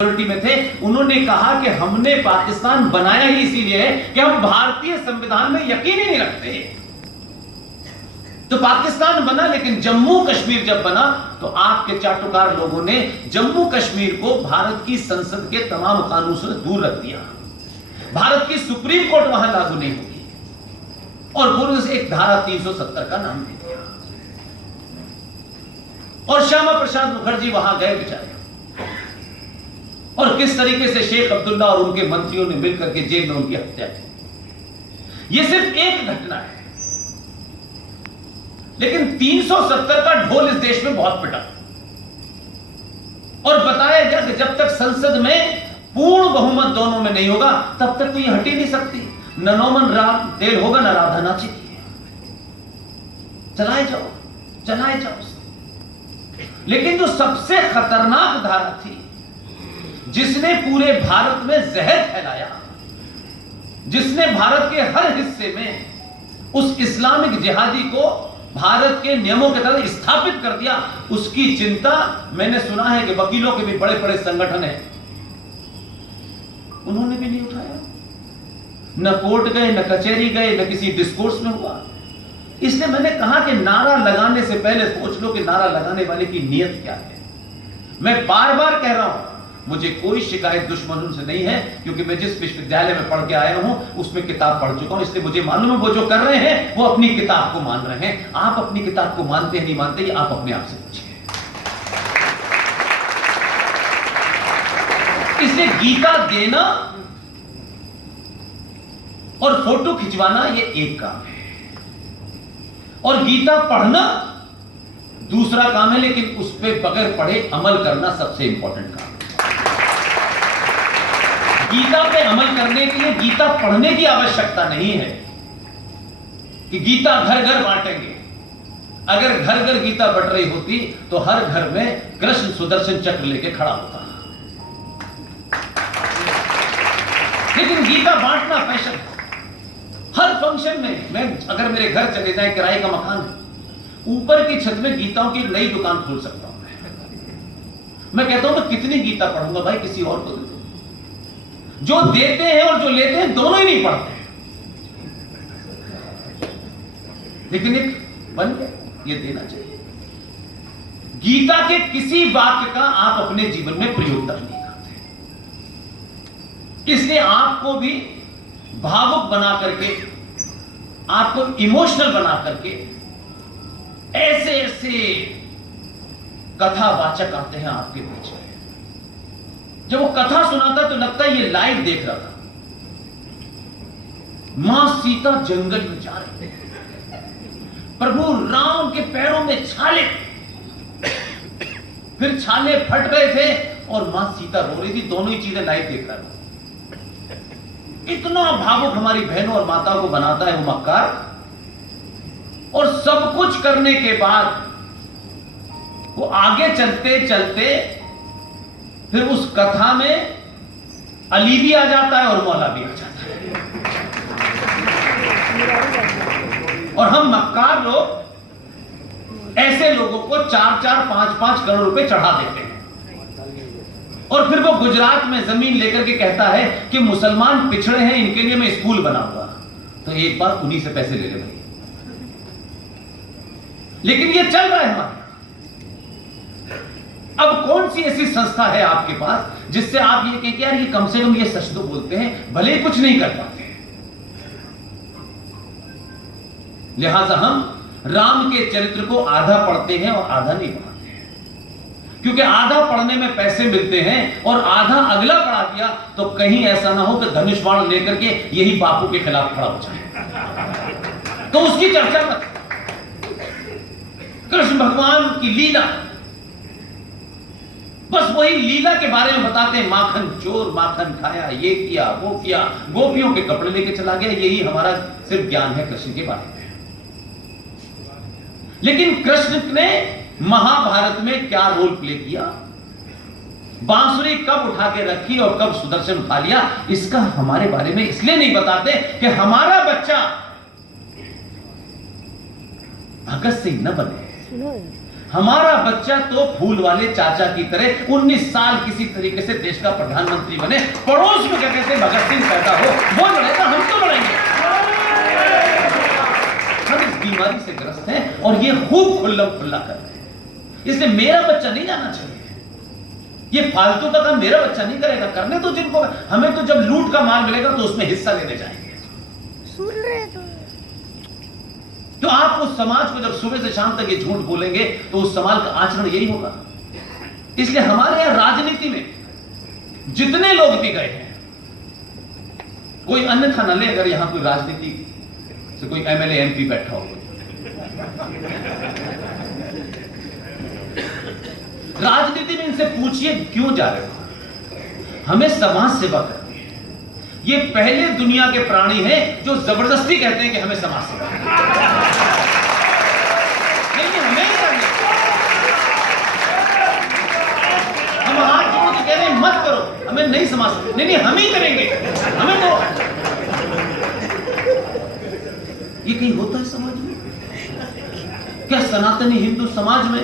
में थे, उन्होंने कहा कि हमने पाकिस्तान बनाया ही इसीलिए है कि हम भारतीय संविधान में यकीन ही नहीं रखते। तो पाकिस्तान बना, लेकिन जम्मू कश्मीर जब बना तो आपके चाटुकार लोगों ने जम्मू कश्मीर को भारत की संसद के तमाम कानून से दूर रख दिया। भारत की सुप्रीम कोर्ट वहां लागू नहीं होगी और पूर्व से एक धारा 370 का नाम दे दिया। और श्यामा प्रसाद मुखर्जी वहां गए बेचारे, और किस तरीके से शेख अब्दुल्ला और उनके मंत्रियों ने मिलकर के जेल में उनकी हत्या की। यह सिर्फ एक घटना है, लेकिन 370 का ढोल इस देश में बहुत पिटा और बताया गया कि जब तक संसद में पूर्ण बहुमत दोनों में नहीं होगा तब तक तो ये हट ही नहीं सकती। न नौमन राम देर होगा, न राधा नाचेगी। चलाए जाओ। लेकिन जो सबसे खतरनाक धारा थी, जिसने पूरे भारत में जहर फैलाया, जिसने भारत के हर हिस्से में उस इस्लामिक जिहादी को भारत के नियमों के तहत स्थापित कर दिया, उसकी चिंता मैंने सुना है कि वकीलों के भी बड़े बड़े संगठन हैं, उन्होंने भी नहीं उठाया। न कोर्ट गए, न कचहरी गए, न किसी डिस्कोर्स में हुआ। इसलिए मैंने कहा कि नारा लगाने से पहले सोच लो कि नारा लगाने वाले की नीयत क्या है। मैं बार बार कह रहा हूं, मुझे कोई शिकायत दुश्मनों से नहीं है, क्योंकि मैं जिस विश्वविद्यालय में पढ़ के आया हूं उसमें किताब पढ़ चुका हूं। इसलिए मुझे मालूम है वो जो कर रहे हैं वो अपनी किताब को मान रहे हैं। आप अपनी किताब को मानते हैं नहीं मानते, ये आप अपने आप से पूछिए। इसलिए गीता देना और फोटो खिंचवाना ये एक काम है, और गीता पढ़ना दूसरा काम है, लेकिन उस पर बगैर पढ़े अमल करना सबसे इंपॉर्टेंट काम है। गीता पे अमल करने के लिए गीता पढ़ने की आवश्यकता नहीं है कि गीता घर घर बांटेंगे। अगर घर घर गीता बंट रही होती तो हर घर में कृष्ण सुदर्शन चक्र लेके खड़ा होता। लेकिन गीता बांटना फैशन है। हर फंक्शन में, मैं अगर मेरे घर चले जाए, किराए का मकान है, ऊपर की छत में गीताओं की नई दुकान खोल सकता हूं। मैं कहता हूं मैं कितनी गीता पढ़ूंगा भाई, किसी और को दे दो। जो देते हैं और जो लेते हैं दोनों ही नहीं पढ़ते, लेकिन एक बन गया, ये देना चाहिए। गीता के किसी वाक्य का आप अपने जीवन में प्रयोग तक नहीं करते, इसलिए आपको भी भावुक बना करके, आपको इमोशनल बना करके ऐसे ऐसे कथावाचक आते हैं आपके बीच में। जब वो कथा सुनाता तो लगता है ये लाइव देख रहा था। मां सीता जंगल में जा रही थी, प्रभु राम के पैरों में छाले, फिर छाले फट रहे थे और मां सीता रो रही थी। दोनों ही चीजें लाइव देख रहा था। इतना भावुक हमारी बहनों और माताओं को बनाता है वो मक्कार। और सब कुछ करने के बाद वो आगे चलते चलते फिर उस कथा में अली भी आ जाता है और मौला भी आ जाता है, और हम मक्कार लोग ऐसे लोगों को 4-4, 5-5 करोड़ रुपए चढ़ा देते हैं। और फिर वो गुजरात में जमीन लेकर के कहता है कि मुसलमान पिछड़े हैं, इनके लिए मैं स्कूल बनाऊंगा। तो एक बार उन्हीं से पैसे ले ले भाई। लेकिन ये चल रहा है हमारे। अब कौन सी ऐसी संस्था है आपके पास जिससे आप ये कहें कि यार ये कम से कम ये सच तो बोलते हैं, भले ही कुछ नहीं कर पाते। लिहाजा हम राम के चरित्र को आधा पढ़ते हैं और आधा नहीं पढ़ते हैं, क्योंकि आधा पढ़ने में पैसे मिलते हैं और आधा अगला पढ़ा दिया तो कहीं ऐसा ना हो कि धनुष बाण लेकर के यही बापू के खिलाफ खड़ा हो जाए, तो उसकी चर्चा मत। कृष्ण भगवान की लीला, बस वही लीला के बारे में बताते हैं। माखन चोर माखन खाया, ये किया वो किया, गोपियों के कपड़े लेके चला गया। यही हमारा सिर्फ ज्ञान है कृष्ण के बारे में। लेकिन कृष्ण ने महाभारत में क्या रोल प्ले किया, बांसुरी कब उठा के रखी और कब सुदर्शन उठा लिया, इसका हमारे बारे में इसलिए नहीं बताते कि हमारा बच्चा भगत सिंह न बने, हमारा बच्चा तो फूल वाले चाचा की तरह 19 साल किसी तरीके से देश का प्रधानमंत्री बने, पड़ोस में क्या कहते हैं भगत सिंह पैदा हो, वो लड़ेगा, हम तो लड़ेंगे। हम इस बीमारी से ग्रस्त हैं और ये खूब खुल्लम खुल्ला कर रहे हैं। इसलिए मेरा बच्चा नहीं जाना चाहिए, ये फालतू का काम मेरा बच्चा नहीं करेगा। करने तो जिनको, हमें तो जब लूट का माल मिलेगा तो उसमें हिस्सा लेने जाएंगे। सुन रहे तो आप उस समाज को जब सुबह से शाम तक ये झूठ बोलेंगे तो उस समाज का आचरण यही होगा। इसलिए हमारे यहां राजनीति में जितने लोग भी गए हैं, कोई अन्यथा न ले अगर यहां कोई राजनीति से कोई एमएलए एमपी बैठा हो, राजनीति में इनसे पूछिए क्यों जा रहे हो। हमें समाज सेवा करनी है। ये पहले दुनिया के प्राणी हैं जो जबरदस्ती कहते हैं कि हमें समाज सेवा नहीं, हमें करनी। हम हाथ जोड़ के कह रहे हैं मत करो, हमें नहीं समाज, नहीं हम ही करेंगे, हमें तो। ये कहीं होता है समाज में? क्या सनातनी हिंदू समाज में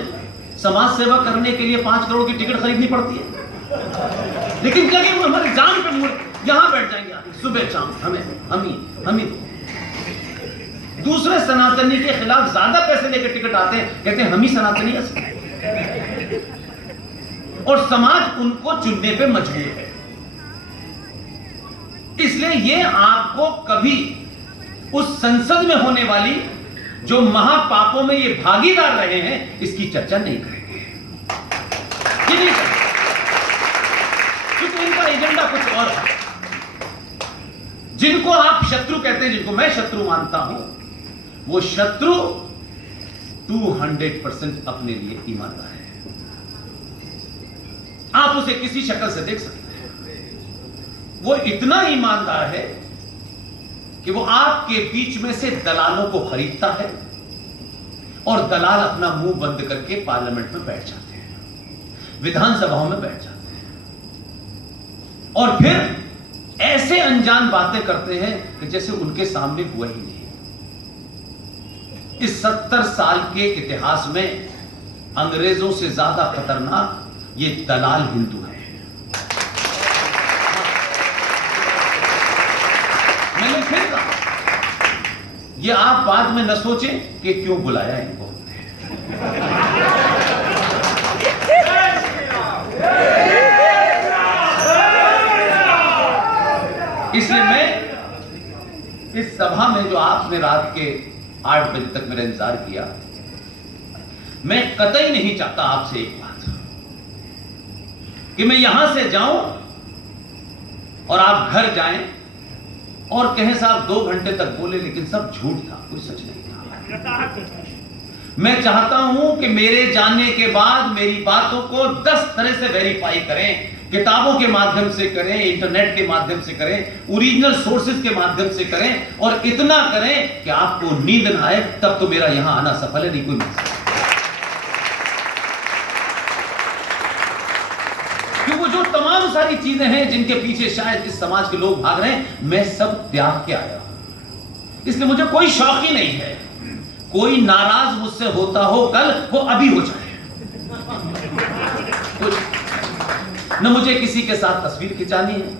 समाज सेवा करने के लिए 5 करोड़ की टिकट खरीदनी पड़ती है? लेकिन क्या वो हमारी जान पे मुड़ यहां बैठ जाएंगे सुबह शाम, हम ही दूसरे सनातनी के खिलाफ ज्यादा पैसे लेकर टिकट आते हैं, कहते हैं हम ही सनातनी हैं, और समाज उनको चुनने पे मजबूर है। इसलिए ये आपको कभी उस संसद में होने वाली जो महापापों में ये भागीदार रहे हैं इसकी चर्चा नहीं करेंगे। ये नहीं करेंगे क्योंकि इनका एजेंडा कुछ और है। जिनको आप शत्रु कहते हैं, जिनको मैं शत्रु मानता हूं, वो शत्रु 200% अपने लिए ईमानदार है। आप उसे किसी शक्ल से देख सकते हैं। वो इतना ईमानदार है कि वो आपके बीच में से दलालों को खरीदता है और दलाल अपना मुंह बंद करके पार्लियामेंट में बैठ जाते हैं, विधानसभाओं में बैठ जाते हैं और फिर ऐसे अनजान बातें करते हैं कि जैसे उनके सामने हुआ ही नहीं। इस 70 साल के इतिहास में अंग्रेजों से ज्यादा खतरनाक ये दलाल हिंदू है। मैंने फिर कहा, ये आप बाद में न सोचें कि क्यों बुलाया इनको। इसलिए मैं इस सभा में जो आपने रात के 8 बजे तक मेरा इंतजार किया, मैं कतई नहीं चाहता आपसे एक बात कि मैं यहां से जाऊं और आप घर जाएं और कहें साहब 2 घंटे तक बोले लेकिन सब झूठ था, कोई सच नहीं था। मैं चाहता हूं कि मेरे जाने के बाद मेरी बातों को 10 तरह से वेरीफाई करें, किताबों के माध्यम से करें, इंटरनेट के माध्यम से करें, ओरिजिनल सोर्सेज के माध्यम से करें, और इतना करें कि आपको नींद ना आए, तब तो मेरा यहां आना सफल है, नहीं कोई मकसद। क्योंकि जो तमाम सारी चीजें हैं जिनके पीछे शायद इस समाज के लोग भाग रहे हैं, मैं सब त्याग के आया हूं। इसलिए मुझे कोई शौक ही नहीं है। कोई नाराज मुझसे होता हो कल, वो अभी हो जाए। न मुझे किसी के साथ तस्वीर खिंचानी है,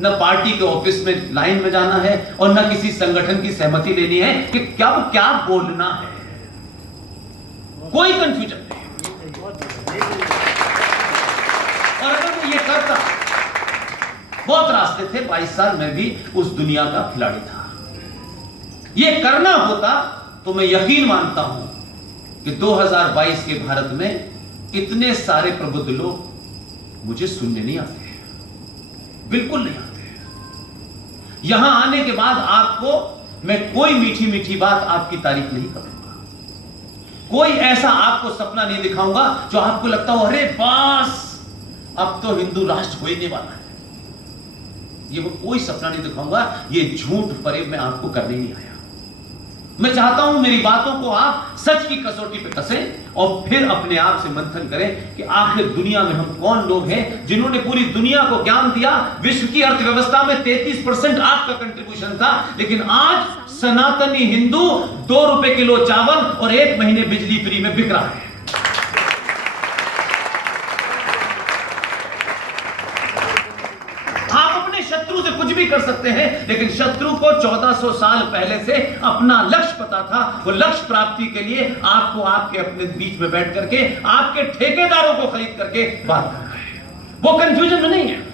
न पार्टी के ऑफिस में लाइन में जाना है, और न किसी संगठन की सहमति लेनी है कि क्या बोलना है। कोई कंफ्यूजन नहीं। और अगर मैं ये करता, बहुत रास्ते थे, 22 साल में भी उस दुनिया का खिलाड़ी था। ये करना होता तो मैं यकीन मानता हूं कि 2022 के भारत में इतने सारे प्रबुद्ध लोग मुझे सुनने नहीं आते हैं, बिल्कुल नहीं आते हैं। यहां आने के बाद आपको मैं कोई मीठी मीठी बात आपकी तारीफ नहीं करूंगा, कोई ऐसा आपको सपना नहीं दिखाऊंगा जो आपको लगता हो अरे बस अब तो हिंदू राष्ट्र होने वाला है। ये वो कोई सपना नहीं दिखाऊंगा, ये झूठ फरेब में आपको करने नहीं आया। मैं चाहता हूं मेरी बातों को आप सच की कसौटी पे कसें और फिर अपने आप से मंथन करें कि आखिर दुनिया में हम कौन लोग हैं जिन्होंने पूरी दुनिया को ज्ञान दिया। विश्व की अर्थव्यवस्था में 33% आपका कंट्रीब्यूशन था, लेकिन आज सनातनी हिंदू 2 रुपए किलो चावल और 1 महीने बिजली फ्री में बिक रहा है। शत्रु से कुछ भी कर सकते हैं, लेकिन शत्रु को 1400 साल पहले से अपना लक्ष्य पता था। वो लक्ष्य प्राप्ति के लिए आपको आपके अपने बीच में बैठ करके आपके ठेकेदारों को खरीद करके बात कर रहे हैं। वो कंफ्यूजन में नहीं है।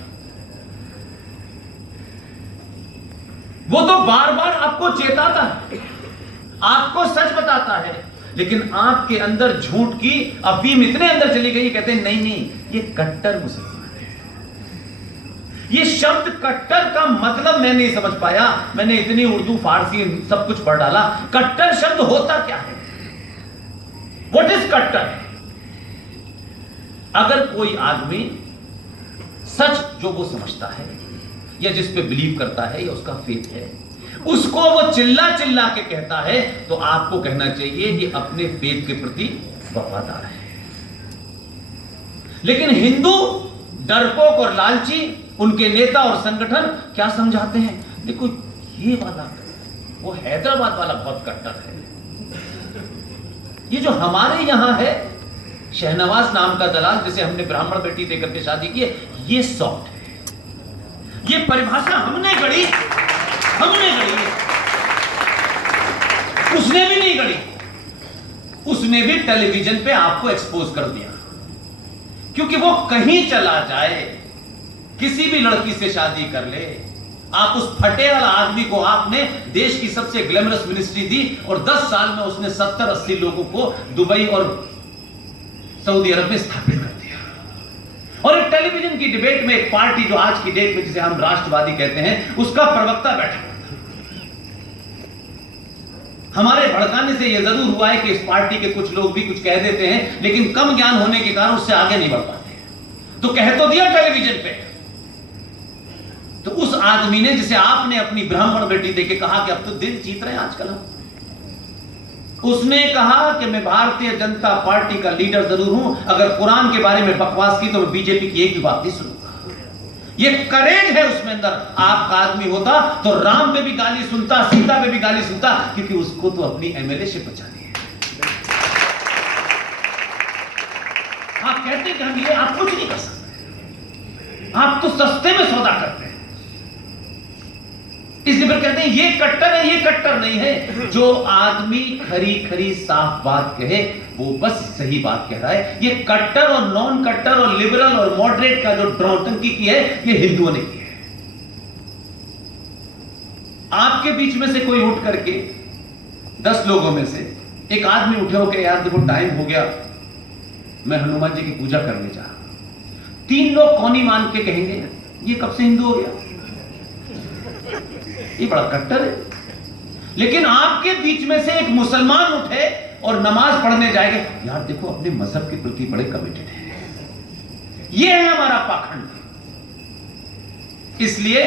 वो तो बार बार आपको चेताता है, आपको सच बताता है, लेकिन आपके अंदर झूठ की अफीम इतने अंदर चली गई, कहते हैं नहीं नहीं, ये कट्टर मुसलमान है। ये शब्द कट्टर का मतलब मैं नहीं समझ पाया। मैंने इतनी उर्दू फारसी सब कुछ पढ़ डाला। कट्टर शब्द होता क्या है? व्हाट इज कट्टर? अगर कोई आदमी सच जो वो समझता है या जिस पे बिलीव करता है या उसका फेथ है, उसको वो चिल्ला चिल्ला के कहता है, तो आपको कहना चाहिए ये अपने फेथ के प्रति वफादार है। लेकिन हिंदू डरपोक और लालची, उनके नेता और संगठन क्या समझाते हैं? देखो ये वाला, वो हैदराबाद वाला बहुत कट्टर है। ये जो हमारे यहां है शहनवाज नाम का दलाल, जिसे हमने ब्राह्मण बेटी देकर के शादी की है, ये सॉफ्ट है। ये परिभाषा हमने गढ़ी है। उसने भी नहीं गढ़ी। उसने भी टेलीविजन पे आपको एक्सपोज कर दिया, क्योंकि वो कहीं चला जाए, किसी भी लड़की से शादी कर ले, आप उस फटे वाला आदमी को आपने देश की सबसे ग्लैमरस मिनिस्ट्री दी और 10 साल में उसने 70-80 लोगों को दुबई और सऊदी अरब में स्थापित कर दिया। और एक टेलीविजन की डिबेट में एक पार्टी जो आज की डेट में जिसे हम राष्ट्रवादी कहते हैं, उसका प्रवक्ता बैठा था। हमारे भड़काने से यह जरूर हुआ है कि इस पार्टी के कुछ लोग भी कुछ कह देते हैं, लेकिन कम ज्ञान होने के कारण उससे आगे नहीं बढ़ पाते। तो कह तो दिया टेलीविजन पे। तो उस आदमी ने, जिसे आपने अपनी ब्राह्मण बेटी देके कहा कि अब तो दिल जीत रहे हैं आजकल हम, उसने कहा कि मैं भारतीय जनता पार्टी का लीडर जरूर हूं, अगर कुरान के बारे में बकवास की तो मैं बीजेपी की एक भी बात नहीं सुनूंगा। ये करेज है उसमें अंदर। आपका आदमी होता तो राम पे भी गाली सुनता, सीता पे भी गाली सुनता, क्योंकि उसको तो अपनी एमएलए शिप बचानी है। आप कहते हैं कि हम ये, आप कुछ नहीं कर सकते, आप तो सस्ते में सौदा करते हैं। इसलिए फिर कहते हैं ये कट्टर है, ये कट्टर नहीं है। जो आदमी खरी खरी साफ बात कहे वो बस सही बात कह रहा है। ये कट्टर और नॉन कट्टर और लिबरल और मॉडरेट का जो ड्रौटंकी की है, ये हिंदुओं ने की है। आपके बीच में से कोई उठ करके 10 लोगों में से एक आदमी उठे हो कि यार देखो टाइम हो गया, मैं हनुमान जी की पूजा करने जा रहा हूं। 3 लोग कौनी मान के कहेंगे ये कब से हिंदू हो गया, ये बड़ा कट्टर है। लेकिन आपके बीच में से एक मुसलमान उठे और नमाज पढ़ने जाएंगे, यार देखो अपने मजहब के प्रति बड़े कमिटेड है। ये है हमारा पाखंड। इसलिए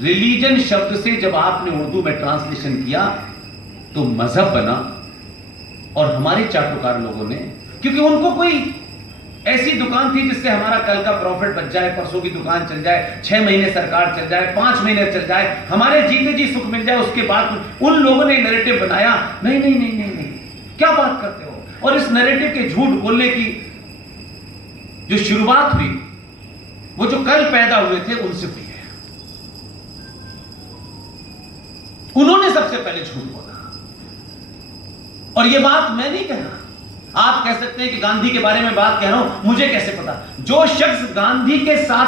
रिलीजन शब्द से जब आपने उर्दू में ट्रांसलेशन किया तो मजहब बना। और हमारे चाटुकार लोगों ने, क्योंकि उनको कोई ऐसी दुकान थी जिससे हमारा कल का प्रॉफिट बच जाए, परसों की दुकान चल जाए, 6 महीने सरकार चल जाए, 5 महीने चल जाए, हमारे जीते जी सुख मिल जाए, उसके बाद उन लोगों ने नैरेटिव बनाया, नहीं नहीं नहीं नहीं नहीं, क्या बात करते हो। और इस नैरेटिव के झूठ बोलने की जो शुरुआत हुई, वो जो कल पैदा हुए थे उनसे हुई है। उन्होंने सबसे पहले झूठ बोला। और ये बात मैं नहीं कह रहा, आप कह सकते हैं कि गांधी के बारे में बात कह रहा हूं, मुझे कैसे पता। जो शख्स गांधी के साथ